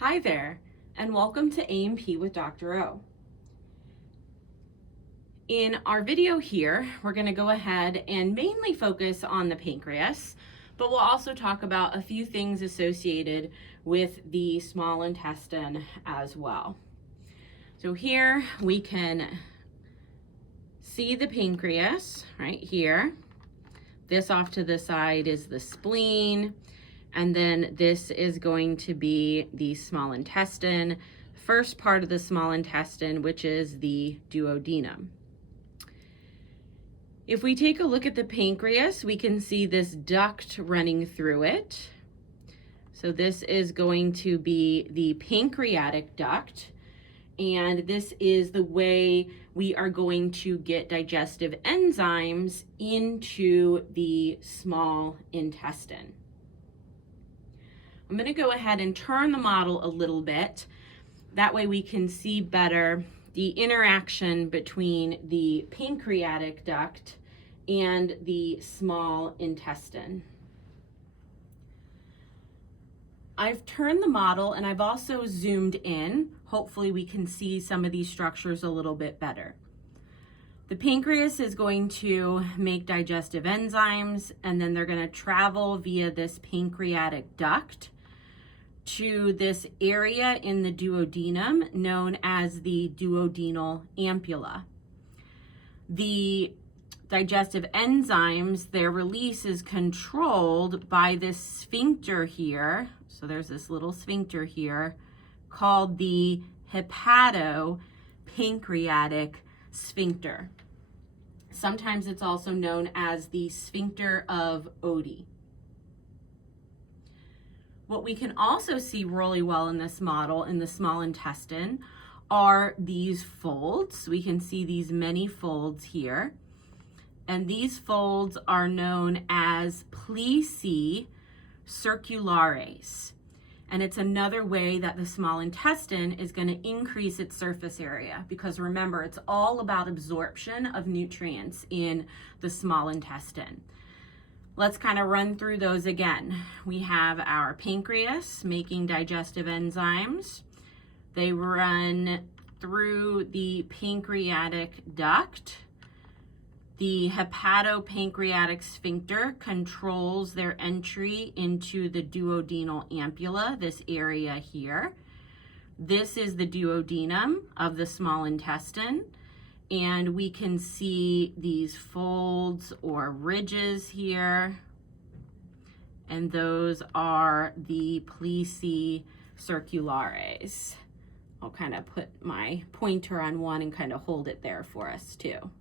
Hi there, and welcome to A&P with Dr. O. In our video here, we're going to go ahead and mainly focus on the pancreas, but we'll also talk about a few things associated with the small intestine as well. So here we can see the pancreas right here. This off to the side is the spleen. And then this is going to be the small intestine, first part of the small intestine, which is the duodenum. If we take a look at the pancreas, we can see this duct running through it. So this is going to be the pancreatic duct, and this is the way we are going to get digestive enzymes into the small intestine. I'm going to go ahead and turn the model a little bit. That way we can see better the interaction between the pancreatic duct and the small intestine. I've turned the model and I've also zoomed in. Hopefully we can see some of these structures a little bit better. The pancreas is going to make digestive enzymes, and then they're going to travel via this pancreatic duct to this area in the duodenum known as the duodenal ampulla. The digestive enzymes, their release is controlled by this sphincter here. So there's this little sphincter here called the hepatopancreatic sphincter. Sometimes it's also known as the sphincter of Oddi. What we can also see really well in this model in the small intestine are these folds. We can see these many folds here. And these folds are known as pleci circulares. And it's another way that the small intestine is going to increase its surface area, because remember, it's all about absorption of nutrients in the small intestine. Let's kind of run through those again. We have our pancreas making digestive enzymes. They run through the pancreatic duct. The hepatopancreatic sphincter controls their entry into the duodenal ampulla, this area here. This is the duodenum of the small intestine. And we can see these folds or ridges here. And those are the pleci circulares. I'll kind of put my pointer on one and kind of hold it there for us too.